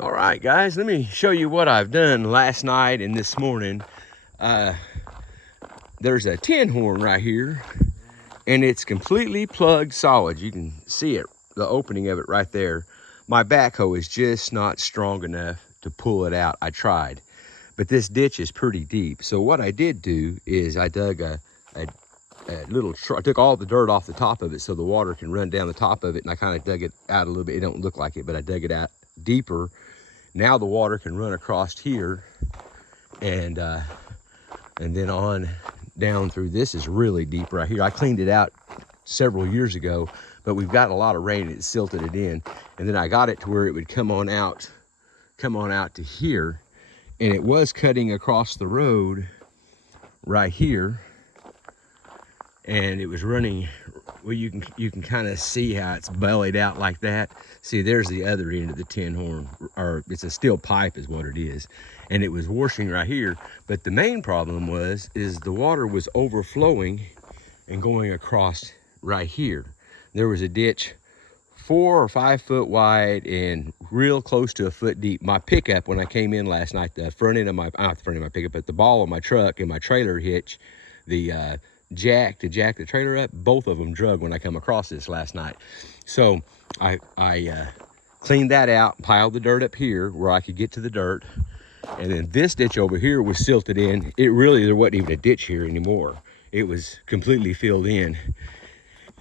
All right, guys, let me show you what I've done last night and this morning. There's a tin horn right here, and it's completely plugged solid. You can see it, the opening of it right there. My backhoe is just not strong enough to pull it out. I tried, but this ditch is pretty deep. So what I did do is I dug a little, I took all the dirt off the top of it so the water can run down the top of it, and I kind of dug it out a little bit. It don't look like it, but I dug it out deeper. Now the water can run across here, and then on down through. This is really deep right here. I cleaned it out several years ago, but we've got a lot of rain. It silted it in, and then I got it to where it would come on out to here, and it was cutting across the road right here, and it was running. Well, you can kind of see how it's bellied out like that. See, there's the other end of the tin horn, or it's a steel pipe is what it is. And it was washing right here. But the main problem is the water was overflowing and going across right here. There was a ditch 4 or 5 foot wide and real close to a foot deep. My pickup, when I came in last night, the front end of my, not the front end of my pickup, but the ball of my truck and my trailer hitch, the jack to jack the trailer up, both of them drug when I come across this last night. So I cleaned that out, piled the dirt up here where I could get to the dirt, and then this ditch over here was silted in. There wasn't even a ditch here anymore. It was completely filled in.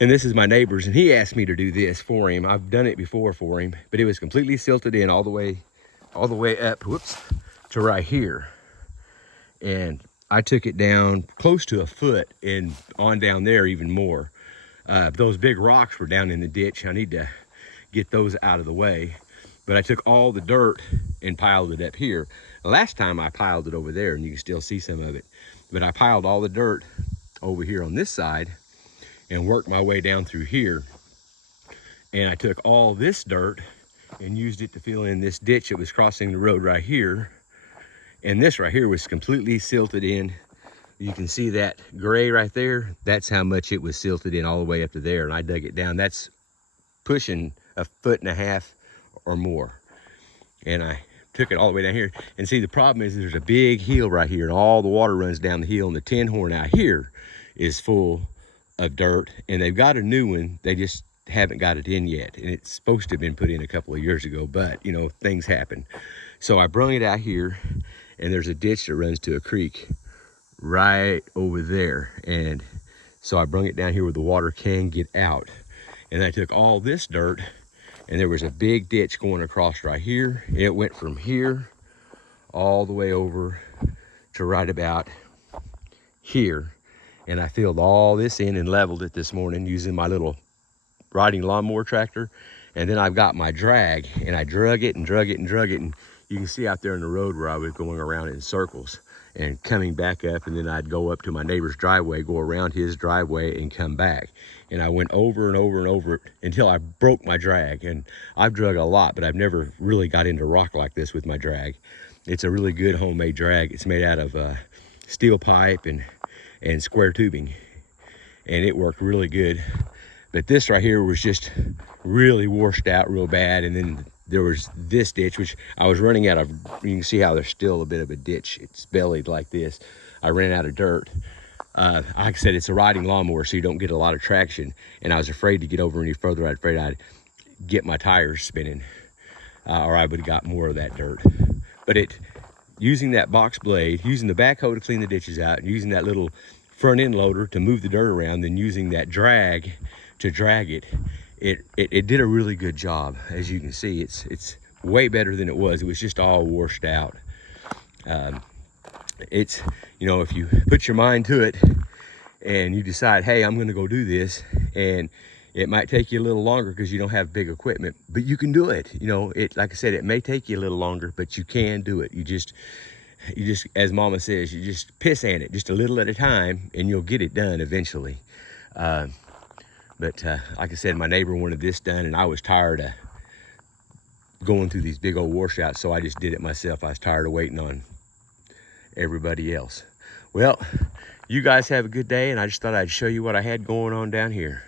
And this is my neighbor's, and he asked me to do this for him. I've done it before for him, but it was completely silted in all the way up, to right here. And I took it down close to a foot and on down there even more. Those big rocks were down in the ditch. I need to get those out of the way. But I took all the dirt and piled it up here. Last time I piled it over there, and you can still see some of it. But I piled all the dirt over here on this side and worked my way down through here. And I took all this dirt and used it to fill in this ditch that was crossing the road right here. And this right here was completely silted in. You can see that gray right there. That's how much it was silted in all the way up to there. And I dug it down. That's pushing 1.5 feet or more. And I took it all the way down here. And see, the problem is there's a big hill right here, and all the water runs down the hill, and the tin horn out here is full of dirt. And they've got a new one. They just haven't got it in yet. And it's supposed to have been put in a couple of years ago, but you know, things happen. So I brung it out here, and there's a ditch that runs to a creek right over there. And so I brung it down here where the water can get out. And I took all this dirt, and there was a big ditch going across right here. It went from here all the way over to right about here. And I filled all this in and leveled it this morning using my little riding lawnmower tractor. And then I've got my drag, and I drug it and drug it and drug it. And you can see out there in the road where I was going around in circles and coming back up, and then I'd go up to my neighbor's driveway, go around his driveway and come back. And I went over and over and over it until I broke my drag. And I've drug a lot, but I've never really got into rock like this with my drag. It's a really good homemade drag. It's made out of steel pipe and square tubing, and it worked really good. But this right here was just really washed out real bad. And then there was this ditch, which I was running out of. You can see how there's still a bit of a ditch. It's bellied like this. I ran out of dirt. Like I said, it's a riding lawnmower, so you don't get a lot of traction. And I was afraid to get over any further. I was afraid I'd get my tires spinning, or I would have got more of that dirt. But using that box blade, using the backhoe to clean the ditches out, and using that little front end loader to move the dirt around, then using that drag to drag it, it did a really good job. As you can see, it's way better than it was. It was just all washed out. It's, you know, if you put your mind to it and you decide, hey, I'm going to go do this, and it might take you a little longer because you don't have big equipment, but you can do it. You know, like I said, it may take you a little longer, but you can do it. You just, as Mama says, you just piss at it just a little at a time, and you'll get it done eventually. But like I said, my neighbor wanted this done, and I was tired of going through these big old washouts, so I just did it myself. I was tired of waiting on everybody else. Well, you guys have a good day, and I just thought I'd show you what I had going on down here.